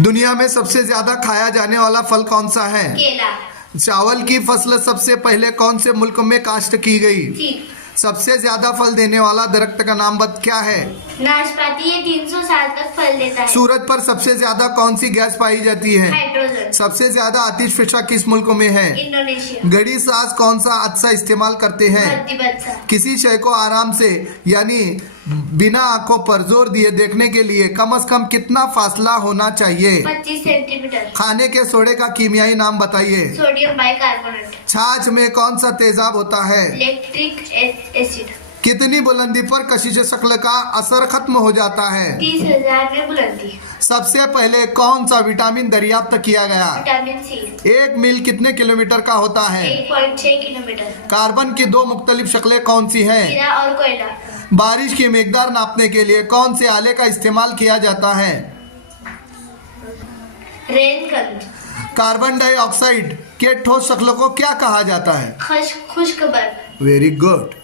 दुनिया में सबसे ज्यादा खाया जाने वाला फल कौन सा है? केला। चावल की फसल सबसे पहले कौन से मुल्क में काश्त की गई? चीन। सबसे ज्यादा फल देने वाला दरख्त का नाम क्या है? नाशपाती। ये 300 साल तक फल देता है। सूरज पर सबसे ज्यादा कौन सी गैस पाई जाती है? हाइड्रोजन। सबसे ज्यादा आतिशफिशा किस मुल्क में है? इंडोनेशिया। घड़ी साज कौन सा हादसा इस्तेमाल करते हैं? बत्सा। किसी शय को आराम से यानी बिना आंखों पर जोर दिए देखने के लिए कम से कम कितना फासला होना चाहिए? 25 सेंटीमीटर। खाने के सोडे का कीमियाई नाम बताइए। Sodium bicarbonate. छाछ में कौन सा तेजाब होता है? Electric acid. कितनी बुलंदी पर कशिश शक्ल का असर खत्म हो जाता है? 30,000 में बुलंदी। सबसे पहले कौन सा विटामिन दरियाफ्त किया गया? Vitamin C. 1 मील कितने किलोमीटर का होता है? 1.6 किलोमीटर। कार्बन की 2 मुख्तलिफ शक्लें कौन सी हैं? हीरा और कोयला। बारिश की मिकदार नापने के लिए कौन से आले का इस्तेमाल किया जाता है? Rain gun. कार्बन डाइऑक्साइड के ठोस शक्ल को क्या कहा जाता है? खुश्क बर्फ। Very good.